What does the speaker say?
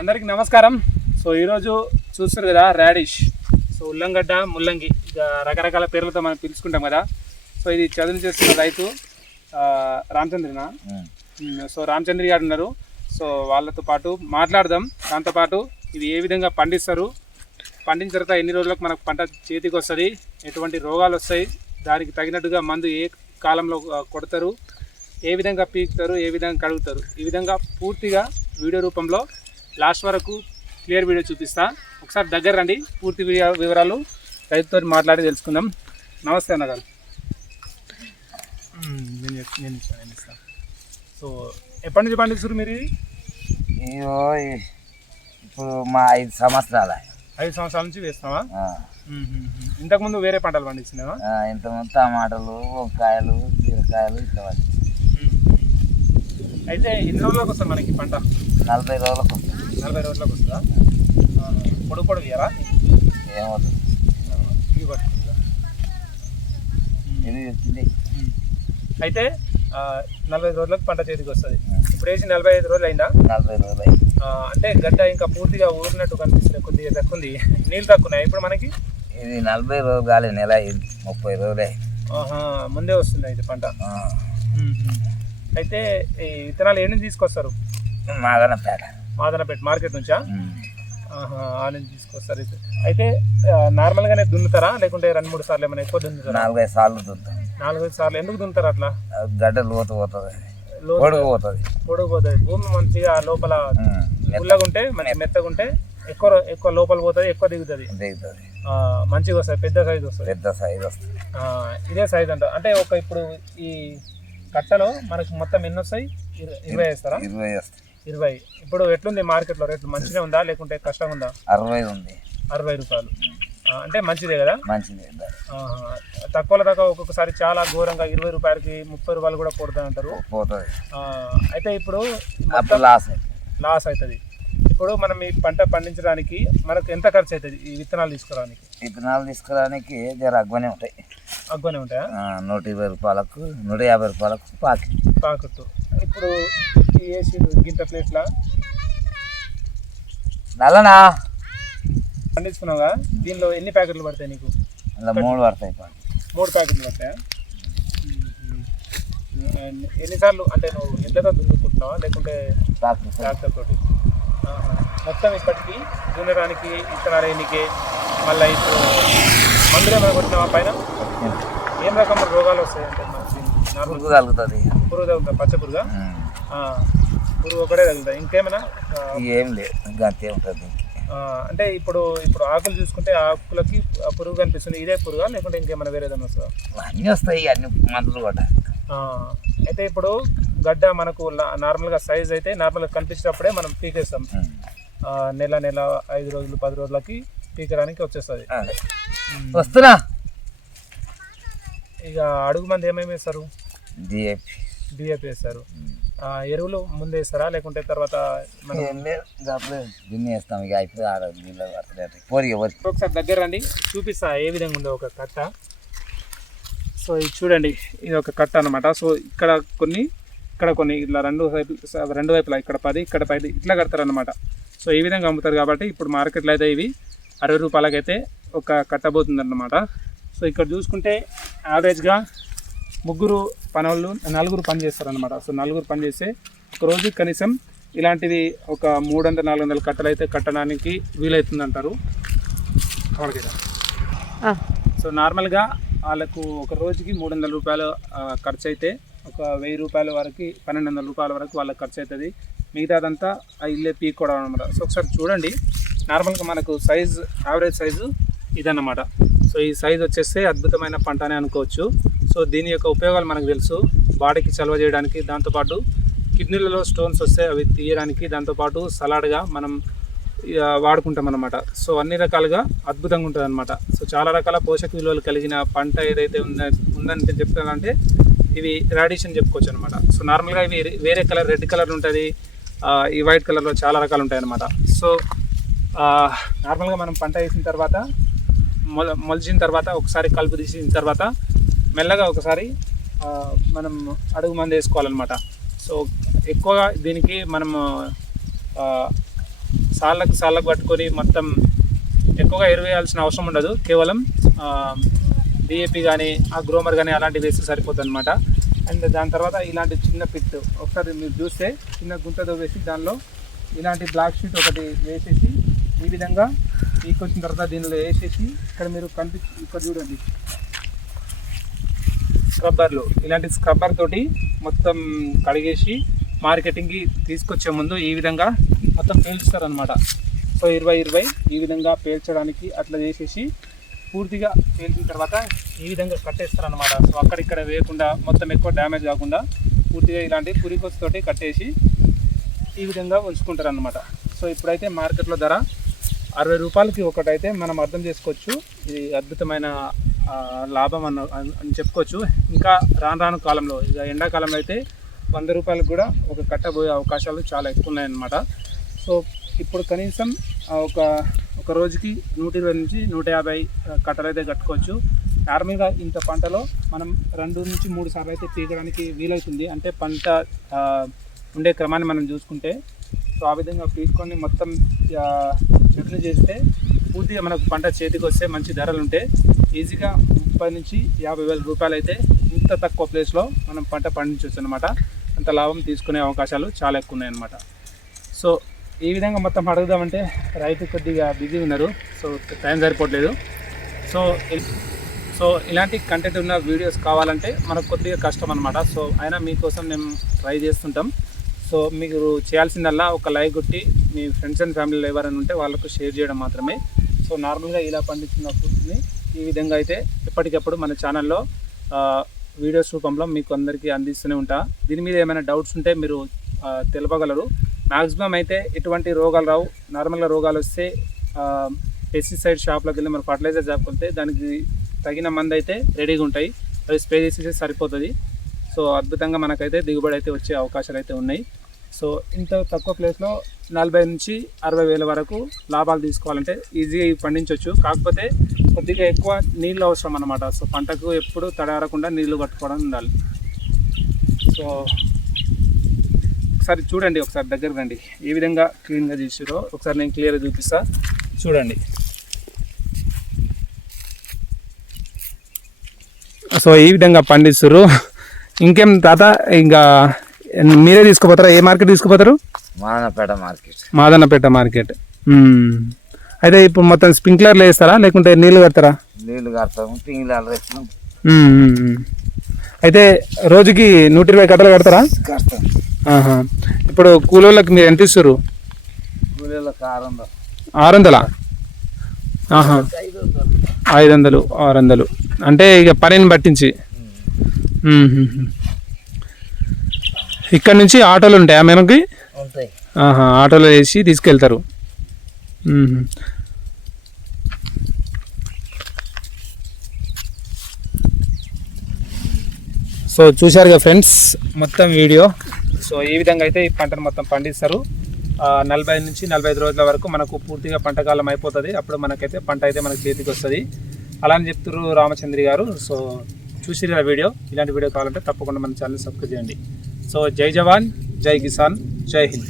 అందరికి నమస్కారం. సో ఈరోజు చూస్తారు కదా రాడిష్. సో ఉల్లంగడ్డ ముల్లంగి ఇక రకరకాల పేర్లతో మనం పిలుచుకుంటాం కదా. సో ఇది చదువు చేస్తున్న రైతు రామచంద్రనా? సో రామచంద్ర గారు ఉన్నారు. సో వాళ్ళతో పాటు మాట్లాడదాం. దాంతోపాటు ఇది ఏ విధంగా పండిస్తారు? పండించిన తర్వాత ఎన్ని రోజులకు మనకు పంట చేతికి వస్తుంది? ఎటువంటి రోగాలు వస్తాయి? దానికి తగినట్టుగా మందు ఏ కాలంలో కొడతారు? ఏ విధంగా పీకుతారు? ఏ విధంగా కడుగుతారు? ఈ విధంగా పూర్తిగా వీడియో రూపంలో లాస్ట్ వరకు క్లియర్ వీడియో చూపిస్తా. ఒకసారి దగ్గర రండి పూర్తి వివ- వివరాలు రైతుతో మాట్లాడి తెలుసుకుందాం. నమస్తే అన్నగారు నేను చెప్- నేను ఇస్తాను సో ఎప్పటి నుంచి పండిస్తారు మీరు ఇప్పుడు మా ఐదు సంవత్సరాల. ఐదు సంవత్సరాల నుంచి వేస్తున్నావా ఇంతకుముందు వేరే పంటలు పండించినావా? ఇంతకుముందు టమాటాలు వంకాయలు బీరకాయలు ఇట్లా అయితే ఎన్ని రోజులకు వస్తుంది మనకి పంట? నలభై రోజులకు. నలభై రోజులకు వస్తుందా? పొడుగు పొడుగు ఏమవుతుంది? పట్టుకుంటుందా? ఇది ఇది. అయితే నలభై రోజులకు పంట చేతికి వస్తుంది. ఇప్పుడు వేసి నలభై ఐదు రోజులు అయిందా? నలభై రోజులు అంటే గడ్డ ఇంకా పూర్తిగా ఊరినట్టు కనిపిస్తుంది కొద్దిగా తక్కువ ఉంది నీళ్ళు తక్కువ ఇప్పుడు మనకి? ఇది నలభై రోజులు కాలే నెల అయింది. ముప్పై రోజులు. ముందే వస్తుంది అయితే పంట. అయితే ఈ విత్తనాలు ఎన్ని తీసుకొస్తారు? మాదన పేట మాదనపేట మార్కెట్ నుంచా? ఆ నుంచి తీసుకొస్తారు అయితే. అయితే నార్మల్గానే దున్నుతారా? లేకుంటే రెండు మూడు సార్లు ఏమైనా ఎక్కువ దున్నుతారా? నాలుగైదు సార్లు దుంతాం నాలుగైదు సార్లు. ఎందుకు దున్నుతారు అట్లా? గడ్డ లోతు పోతుంది. లోతు పొడుగు పోతుంది పొడుగు పోతుంది భూమి మంచిగా లోపల ఉంటే మంచి మెత్తగా ఉంటే ఎక్కువ ఎక్కువ లోపల పోతుంది ఎక్కువ దిగుతుంది. దిగుతుంది. మంచిగా వస్తుంది పెద్ద సైజు వస్తుంది. పెద్ద సైజు వస్తుంది. ఇదే సైజ్ అంట అంటే ఒక ఇప్పుడు ఈ కట్టలో మనకు మొత్తం ఎన్ని వస్తాయి? ఇర- ఇరవై వేస్తారా? ఇరవై వస్తుంది ఇరవై. ఇప్పుడు ఎట్లుంది మార్కెట్లో? రేట్లు మంచిగా ఉందా? లేకుంటే కష్టంగా ఉందా అరవై ఉంది. అరవై రూపాయలు. అంటే మంచిదే కదా? మంచిది. తక్కువలో తక్కువ ఒక్కొక్కసారి చాలా ఘోరంగా ఇరవై రూపాయలకి ముప్పై రూపాయలు కూడా కొడతా అంటారు. అయితే ఇప్పుడు లాస్ అవుతుంది లాస్ అవుతుంది ఇప్పుడు మనం ఈ పంట పండించడానికి మనకు ఎంత ఖర్చు అవుతుంది ఈ విత్తనాలు తీసుకురావడానికి? విత్తనాలు తీసుకురావడానికి జర అగ్వనే ఉంటాయి. అగ్గునే ఉంటాయా? నూట ఇరవై రూపాయలకు నూట యాభై రూపాయలకు పాకెట్. పాకెట్టు. ఇప్పుడు ఈ ఏసీ గింత ప్లేట్ల? నల్లనా? పండించుకున్నావు కదా దీనిలో ఎన్ని ప్యాకెట్లు పడతాయి నీకు? అలా మూడు పడతాయి మూడు ప్యాకెట్లు పడతాయా. ఎన్నిసార్లు అంటే నువ్వు ఎట్లతో దున్నుకుంటున్నావా? లేకుంటే ట్రాక్టర్ తోటి. మొత్తం ఇప్పటికి దున్నడానికి ఇత్తనాలు ఎన్నికే మళ్ళీ ఇప్పుడు మందులు ఏమైనా కొట్టినావా పైన? ఏం రకమైన రోగాలు వస్తాయి అంటే మనకి? నార్మల్ పురుగు కలుగుతుంది పురుగు తగులుతా పచ్చ పురుగా? పురుగు ఒకటే ఇంకేమైనా? ఏం లేదు. ఇంకా అంతే ఉంటుంది అంటే ఇప్పుడు ఇప్పుడు ఆకులు చూసుకుంటే ఆకులకి పురుగు కనిపిస్తుంది ఇదే పురుగా? లేకుంటే ఇంకేమైనా వేరే ఏదైనా వస్తుందా? అన్నీ వస్తాయి. అన్ని మందులు కూడా. అయితే ఇప్పుడు గడ్డ మనకు నార్మల్గా సైజ్ అయితే నార్మల్గా కనిపించినప్పుడే మనం పీకేస్తాం. నెల నెల ఐదు రోజులు పది రోజులకి పీకడానికి వచ్చేస్తుంది. వస్తున్నా. ఇక అడుగు మంది ఏమేమి వేస్తారు? డిఏపి. డిఏపి వేస్తారు. ఎరువులు ముందు వేస్తారా? లేకుంటే తర్వాత దున్ని వేస్తాం. ఇక అయిపోయి పోరి. ఒకసారి దగ్గర రండి. చూపిస్తా ఏ విధంగా ఉందో ఒక కట్ట. సో ఇది చూడండి. ఇది ఒక కట్ట అన్నమాట. సో ఇక్కడ కొన్ని ఇక్కడ కొన్ని ఇట్లా రెండు వైపు రెండు వైపులా ఇక్కడ పది ఇక్కడ పది ఇట్లా కడతారన్నమాట. సో ఈ విధంగా అమ్ముతారు కాబట్టి ఇప్పుడు మార్కెట్లో అయితే ఇవి అరవై రూపాయలకైతే ఒక కట్టబోతుంది అన్నమాట సో ఇక్కడ చూసుకుంటే యావరేజ్గా ముగ్గురు పనులు నలుగురు పని చేస్తారనమాట సో నలుగురు పని చేస్తే ఒక రోజు కనీసం ఇలాంటివి ఒక మూడు వందల నాలుగు వందల కట్టలు అయితే కట్టడానికి వీలవుతుంది అంటారు సో నార్మల్గా వాళ్ళకు ఒక రోజుకి మూడు వందల రూపాయలు ఖర్చు అయితే ఒక వెయ్యి రూపాయల వరకు పన్నెండు వందల రూపాయల వరకు వాళ్ళకి ఖర్చు అవుతుంది మిగతాదంతా ఆ ఇల్లే పీక్కోవడం అనమాట సో ఒకసారి చూడండి. నార్మల్గా మనకు సైజ్ యావరేజ్ సైజు ఇదన్నమాట. సో ఈ సైజ్ వచ్చేస్తే అద్భుతమైన పంట అని అనుకోవచ్చు. సో దీని యొక్క ఉపయోగాలు మనకు తెలుసు. బాడీకి చలవ చేయడానికి దాంతోపాటు కిడ్నీలలో స్టోన్స్ వస్తే అవి తీయడానికి దాంతోపాటు సలాడ్గా మనం ఇక వాడుకుంటాం అనమాట సో అన్ని రకాలుగా అద్భుతంగా ఉంటుంది అనమాట సో చాలా రకాల పోషక విలువలు కలిగిన పంట ఏదైతే ఉంద ఉందంటే చెప్తానంటే ఇవి రాడిష్ అని చెప్పుకోవచ్చు అనమాట సో నార్మల్గా ఇవి వేరే కలర్ రెడ్ కలర్ ఉంటుంది. ఈ వైట్ కలర్లో చాలా రకాలు ఉంటాయి అనమాట సో నార్మల్గా మనం పంట వేసిన తర్వాత మొల మొలిచిన తర్వాత ఒకసారి కలుపు తీసిన తర్వాత మెల్లగా ఒకసారి మనం అడుగు మంది వేసుకోవాలన్నమాట. సో ఎక్కువగా దీనికి మనం సాళ్ళకు సాళ్ళకు పట్టుకొని మొత్తం ఎక్కువగా ఎరువేయాల్సిన అవసరం ఉండదు. కేవలం డిఏపి కానీ ఆ గ్రోమర్ కానీ అలాంటివి వేస్తే సరిపోతుంది అనమాట అండ్ దాని తర్వాత ఇలాంటి చిన్న పిట్ ఒకసారి మీరు చూస్తే చిన్న గుంటతో వేసి దానిలో ఇలాంటి బ్లాక్ షీట్ ఒకటి వేసేసి ఈ విధంగా తీసుకొచ్చిన తర్వాత దీనిలో వేసేసి ఇక్కడ మీరు కనిపి ఇక్కడ చూడండి. స్క్రబ్బర్లు ఇలాంటి స్క్రబ్బర్ తోటి మొత్తం కడిగేసి మార్కెటింగ్కి తీసుకొచ్చే ముందు ఈ విధంగా మొత్తం పేల్చుతారనమాట సో ఇరవై ఇరవై ఈ విధంగా పేల్చడానికి అట్లా చేసేసి పూర్తిగా పేల్చిన తర్వాత ఈ విధంగా కట్టేస్తారనమాట సో అక్కడిక్కడ వేయకుండా మొత్తం ఎక్కువ డ్యామేజ్ కాకుండా పూర్తిగా ఇలాంటి పురికొస్తోటి కట్టేసి ఈ విధంగా ఉంచుకుంటారనమాట సో ఇప్పుడైతే మార్కెట్లో ధర అరవై రూపాయలకి ఒకటైతే మనం అర్థం చేసుకోవచ్చు. ఇది అద్భుతమైన లాభం అన్న అని- చెప్పుకోవచ్చు. ఇంకా రాను రాను కాలంలో ఇక ఎండాకాలంలో అయితే వంద రూపాయలకు కూడా ఒక కట్ట పోయే అవకాశాలు చాలా ఎక్కువ ఉన్నాయన్నమాట సో ఇప్పుడు కనీసం ఒక ఒక రోజుకి నూట ఇరవై నుంచి నూట యాభై కట్టలు అయితే కట్టుకోవచ్చు. నార్మల్గా ఇంత పంటలో మనం రెండు నుంచి మూడు సార్లు అయితే పీకడానికి వీలవుతుంది. అంటే పంట ఉండే క్రమాన్ని మనం చూసుకుంటే సో ఆ విధంగా పీక్కొని మొత్తం చెట్లు చేస్తే పూర్తిగా మనకు పంట చేతికి వస్తే మంచి ధరలు ఉంటే ఈజీగా ముప్పై నుంచి యాభై వేల రూపాయలు అయితే ఇంత తక్కువ ప్లేస్లో మనం పంట పండించవచ్చు అనమాట అంత లాభం తీసుకునే అవకాశాలు చాలా ఎక్కువ ఉన్నాయి అనమాట సో ఈ విధంగా మొత్తం అడుగుదామంటే రైతు కొద్దిగా బిజీ ఉన్నారు. సో టైం సరిపోవట్లేదు. సో సో ఇలాంటి కంటెంట్ ఉన్న వీడియోస్ కావాలంటే మనకు కొద్దిగా కష్టం అనమాట సో అయినా మీకోసం మేము ట్రై చేస్తుంటాం. సో మీరు చేయాల్సిందల్లా ఒక లైక్ కొట్టి మీ ఫ్రెండ్స్ అండ్ ఫ్యామిలీలో ఎవరైనా ఉంటే వాళ్ళకు షేర్ చేయడం మాత్రమే. సో నార్మల్గా ఇలా పండించిన ఫుడ్ని ఈ విధంగా అయితే ఎప్పటికప్పుడు మన ఛానల్లో వీడియోస్ రూపంలో మీకు అందరికీ అందిస్తూనే ఉంటా. దీని మీద ఏమైనా డౌట్స్ ఉంటే మీరు తెలపగలరు. మ్యాక్సిమం అయితే ఎటువంటి రోగాలు రావు. నార్మల్గా రోగాలు వస్తే పెస్టిసైడ్ షాప్లోకి వెళ్ళి మనం ఫర్టిలైజర్ చేపకుంటే దానికి తగిన మంది అయితే రెడీగా ఉంటాయి. అవి స్ప్రే చేసేసి సరిపోతుంది. సో అద్భుతంగా మనకైతే దిగుబడి అయితే వచ్చే అవకాశాలు అయితే ఉన్నాయి. సో ఇంత తక్కువ ప్లేస్లో నలభై నుంచి అరవై వేల వరకు లాభాలు తీసుకోవాలంటే ఈజీగా పండించవచ్చు కాకపోతే కొద్దిగా ఎక్కువ నీళ్ళు అవసరం అన్నమాట. సో పంటకు ఎప్పుడు తడారకుండా నీళ్ళు కట్టుకోవడం ఉండాలి. సో ఒకసారి చూడండి ఒకసారి దగ్గర రండి ఏ విధంగా క్లీన్గా చేసారో ఒకసారి నేను క్లియర్గా చూపిస్తా. చూడండి. సో ఈ విధంగా పండిస్తారు ఇంకేం తాత ఇంకా మీరే తీసుకుపోతారా? ఏ మార్కెట్ తీసుకుపోతారు? మాదనపేట మార్కెట్. మాదన్నపేట మార్కెట్. అయితే ఇప్పుడు మొత్తం స్ప్రింక్లర్లు వేస్తారా? లేకుంటే నీళ్ళు కడతారా? నీళ్ళు కడతాము పింగిలాలు. అయితే రోజుకి నూట ఇరవై కట్టలు కడతారా? కడతాం. ఇప్పుడు కూలోళ్ళకి మీరు ఎంత ఇస్తారు కూలీల కారం ఆరు వందలా? ఐదు వందలు ఆరు వందలు. అంటే ఇక పనిని పట్టించి. ఇక్కడ నుంచి ఆటోలు ఉంటాయా మనకి? ఆటోలో వేసి తీసుకెళ్తారు. సో చూశారుగా ఫ్రెండ్స్ మొత్తం వీడియో. సో ఈ విధంగా అయితే ఈ పంటను మొత్తం పండిస్తారు. నలభై నుంచి నలభై ఐదు రోజుల వరకు మనకు పూర్తిగా పంటకాలం అయిపోతుంది. అప్పుడు మనకైతే పంట అయితే మనకు చేతికి వస్తుంది. అలా అని చెప్తున్నారు రామచంద్రి గారు. సో చూసిరా వీడియో. ఇలాంటి వీడియో కావాలంటే తప్పకుండా మన ఛానల్ సబ్స్క్రైబ్ చేయండి. సో జై జవాన్ జై కిసాన్ జై హింద్.